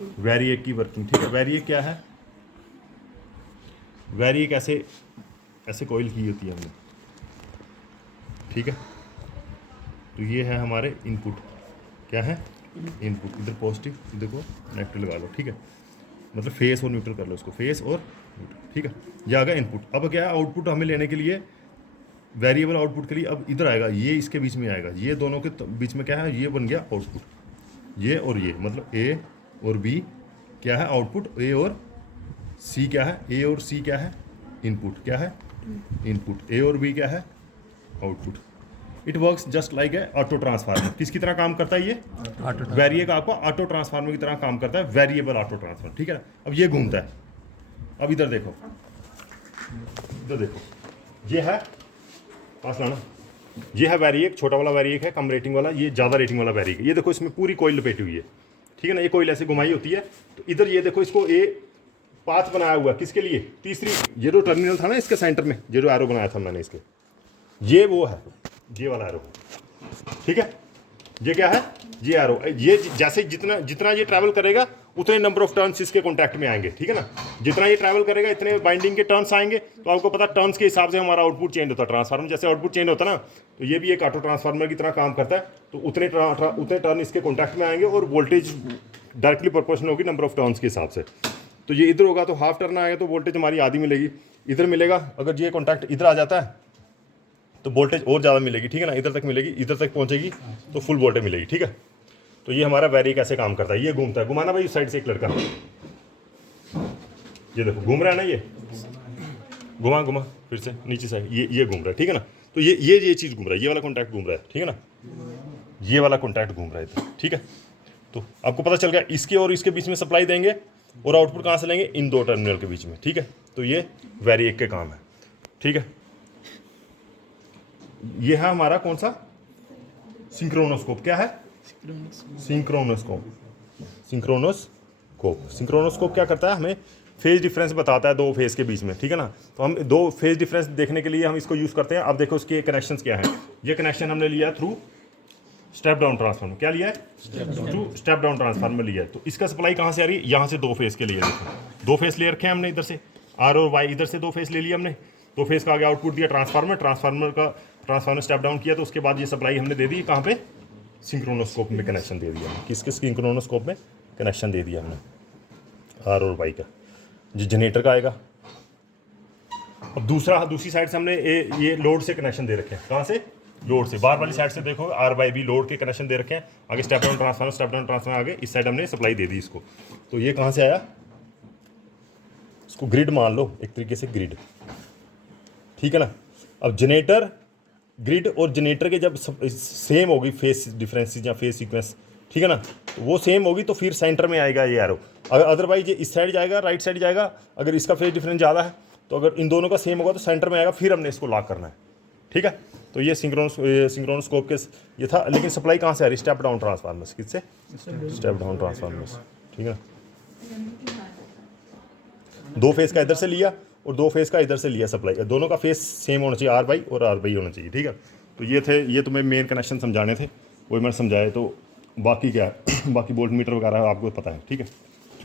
Variac की working, ठीक है। वेरिएक क्या है? वेरिएक ऐसे ऐसे कॉइल की होती है हमने, ठीक है। तो ये है हमारे इनपुट, क्या है? इनपुट। इधर पॉजिटिव, इधर को नेगेटिव लगा लो, ठीक है। मतलब फेस और न्यूट्रल कर लो उसको, फेस और न्यूट्रल, ठीक है। ये आ गया इनपुट। अब क्या है, आउटपुट हमें लेने के लिए, वेरिएबल आउटपुट के लिए अब इधर आएगा, ये इसके बीच में आएगा, ये दोनों के बीच में क्या है, ये बन गया आउटपुट। ये और ये मतलब ए और बी क्या है आउटपुट, ए और सी क्या है, ए और सी क्या है इनपुट, क्या है इनपुट। ए और बी क्या है output. It works just like a auto transformer. किसकी तरह काम करता है ये? वेरिएक आपको ऑटो ट्रांसफार्मर की तरह काम करता है, वेरिएबल ऑटो ट्रांसफार्मर, ठीक है। अब ये घूमता है, अब इधर देखो, इधर देखो, ये है पास लाना, ये है वेरिएक, छोटा वाला वेरिएक है, कम रेटिंग वाला, ये ज़्यादा रेटिंग वाला वेरिएक है। ये देखो इसमें पूरी कोइल लपेटी हुई है, ठीक है ना। ये कोइल ऐसे घुमाई होती है। तो इधर ये देखो, इसको ए पाथ बनाया हुआ, किसके लिए? तीसरी, ये जो टर्मिनल था ना इसके सेंटर में, ये जो एरो बनाया था मैंने इसके, ये वो है, ये वाला एरो, ठीक है। ये क्या है? ये एरो। ये जैसे जितना ये ट्रैवल करेगा उतने नंबर ऑफ टर्न्स इसके कॉन्टैक्ट में आएंगे, ठीक है ना। जितना ये ट्रैवल करेगा इतने बाइंडिंग के टर्न्स आएंगे। तो आपको पता, टर्न्स के हिसाब से हमारा आउटपुट चेंज होता है। ट्रांसफार्मर जैसे आउटपुट चेंज होता है ना, तो ये भी एक ऑटो ट्रांसफार्मर की तरह काम करता है। तो उतने टर्न इसके कॉन्टैक्ट में आएंगे और वोल्टेज डायरेक्टली प्रोपोर्शनल होगी नंबर ऑफ टर्न्स के हिसाब से। तो ये इधर होगा तो हाफ टर्न आएगा तो वोल्टेज हमारी आधी मिलेगी। इधर मिलेगा, अगर ये कॉन्टैक्ट इधर आ जाता है तो वोल्टेज और ज़्यादा मिलेगी, ठीक है ना। इधर तक मिलेगी, इधर तक पहुंचेगी तो फुल वोल्टेज मिलेगी, ठीक है। तो ये हमारा वेरिएक कैसे काम करता है, ये घूमता है। घुमाना भाई, इस साइड से एक लड़का, ये देखो घूम रहा है ना, ये घुमा घुमा फिर से नीचे साइड, ये घूम रहा है, ठीक है ना। तो ये चीज़ घूम रहा है, ये वाला कॉन्टैक्ट घूम रहा है, ठीक है ना। ये वाला कॉन्टैक्ट घूम रहा है इधर, ठीक है। तो आपको पता चल गया, इसके और इसके बीच में सप्लाई देंगे और आउटपुट कहाँ से लेंगे? इन दो टर्मिनल के बीच में, ठीक है। तो ये वेरिएक के काम है, ठीक है। ये है हमारा कौन सा? सिंक्रोनोस्कोप। क्या है? सिंक्रोनोस्कोप। सिंक्रोनोस्कोप क्या करता है? हमें फेज डिफरेंस बताता है दो फेज के बीच में, ठीक है ना। तो हम दो फेज डिफरेंस देखने के लिए हम इसको यूज़ करते हैं। अब देखो इसके कनेक्शंस क्या है। ये कनेक्शन हमने लिया थ्रू स्टेप डाउन ट्रांसफार्मर। क्या लिया है? थ्रू स्टेप डाउन ट्रांसफार्मर लिया है। तो इसका सप्लाई कहाँ से आ रही है? यहाँ से दो फेज के लिए। देखो दो फेज ले रखे हैं हमने, इधर से आर और वाई, इधर से दो फेज ले लिया हमने। दो फेज का आगे आउटपुट दिया ट्रांसफार्मर स्टेप डाउन किया, तो उसके बाद ये सप्लाई हमने दे दी कहाँ पे? सिंक्रोनोस्कोप में कनेक्शन दे दिया। किसके सिंक्रोनोस्कोप में कनेक्शन दे दिया हमने? आर और वाई का, जो जनरेटर का आएगा। अब दूसरी साइड से हमने ये लोड से कनेक्शन दे रखे हैं। कहाँ से? लोड से। बाहर वाली साइड से देखो, आर वाई भी लोड के कनेक्शन दे रखे हैं। आगे स्टेप डाउन ट्रांसफार्मर आगे इस साइड हमने सप्लाई दे दी इसको। तो ये कहाँ से आया? इसको ग्रिड मान लो, एक तरीके से ग्रिड, ठीक है ना। अब जनरेटर, ग्रिड और जनरेटर के जब सेम होगी फेस डिफरेंसेस या फेस सीक्वेंस, ठीक है ना, तो वो सेम होगी तो फिर सेंटर में आएगा ये एरो। अगर अदरवाइज ये इस साइड जाएगा, राइट साइड जाएगा। अगर इसका फेस डिफरेंस ज़्यादा है तो अगर इन दोनों का सेम होगा तो सेंटर में आएगा, फिर हमने इसको लॉक करना है, ठीक है। तो ये सिंक्रोनोस्कोप के ये था। लेकिन सप्लाई कहाँ से आ रही? Step down transformer. किससे? स्टेप डाउन ट्रांसफार्मर, ठीक है ना। दो फेस का इधर से लिया और दो फेस का इधर से लिया सप्लाई। दोनों का फेस सेम होना चाहिए, आर वाई और आर वाई होना चाहिए, ठीक है। तो ये थे, ये तुम्हें मेन कनेक्शन समझाने थे, वही मैंने समझाए। तो बाकी क्या है बाकी वोल्ट मीटर वगैरह आपको पता है, ठीक है।